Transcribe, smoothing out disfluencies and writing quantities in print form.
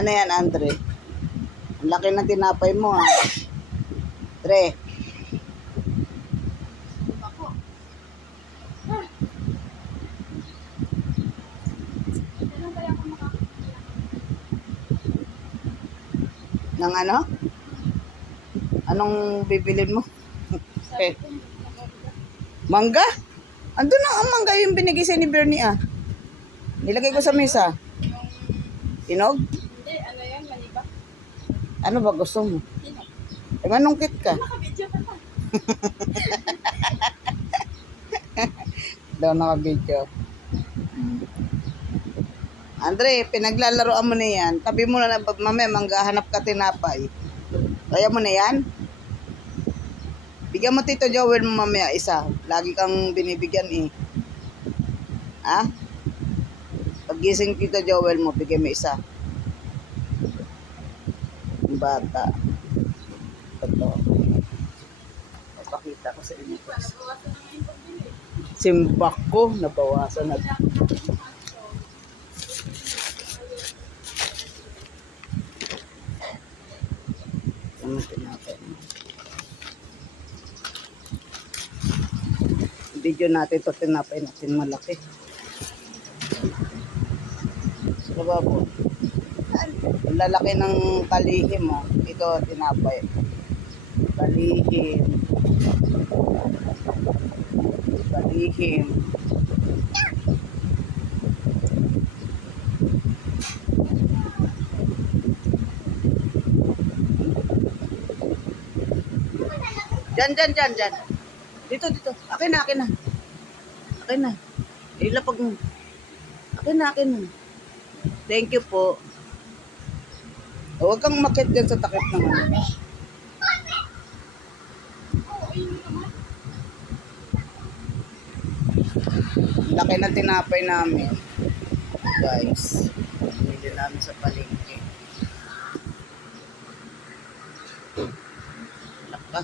Ano yan, Andre? Ang laki ng tinapay mo, ha? Tre. Nang ano? Anong bibilin mo? Okay. Mangga? Andun na ang mangga yung binigay sa ni Bernie, ah. Nilagay ko sa mesa. Tinog? Hindi, ano yan, maniba? Ano ba gusto mo? Tinog. Eh, manungkit ka. Nakabidyo ka pa. Daw naka-video. Andre, pinaglalaroan mo na yan. Tabi mo na lang, mamaya manggahanap ka tinapay. Kaya mo na yan? Bigyan mo Tito Joel mo mamaya isa. Lagi kang binibigyan eh. Ha? Paggising Tito Joel mo, bigyan mo isa. Yung bata. Ito. Papakita ko sa inyo. Nabawasan na ngayon pagbili. Simbak ko, nabawasan na. Ano tinapay mo? Video natin ito, tinapay natin malaki. Sa baba po. Ang lalaki ng kalihim mo. Ito, tinapay. Kalihim. Kalihim. Diyan. Dito. Akin na. Akin na. Ilapag mo. Akin na. Thank you po. Huwag kang makit dyan sa takip ng ano. Laki ng tinapay namin. Guys. Bili namin sa palengke. Laka.